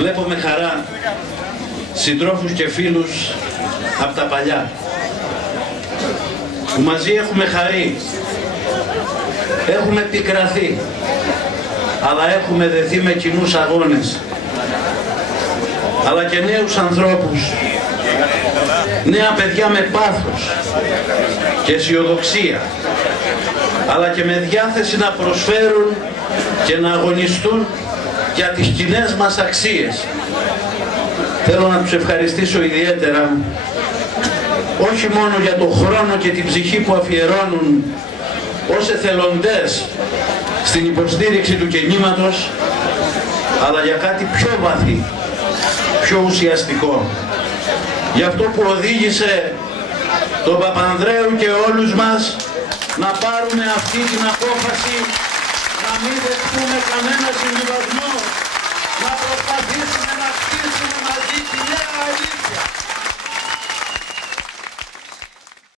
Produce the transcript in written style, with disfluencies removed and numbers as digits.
Βλέπω με χαρά συντρόφους και φίλους από τα παλιά που μαζί έχουμε χαρεί, έχουμε πικραθεί, αλλά έχουμε δεθεί με κοινούς αγώνες, αλλά και νέους ανθρώπους, νέα παιδιά με πάθος και αισιοδοξία, αλλά και με διάθεση να προσφέρουν και να αγωνιστούν για τις κοινές μας αξίες. Θέλω να τους ευχαριστήσω ιδιαίτερα, όχι μόνο για τον χρόνο και την ψυχή που αφιερώνουν ως εθελοντές στην υποστήριξη του κινήματος, αλλά για κάτι πιο βαθύ, πιο ουσιαστικό. Για αυτό που οδήγησε τον Παπανδρέου και όλους μας να πάρουμε αυτή την απόφαση να μην δεχτούμε κανένα συμβιβασμό.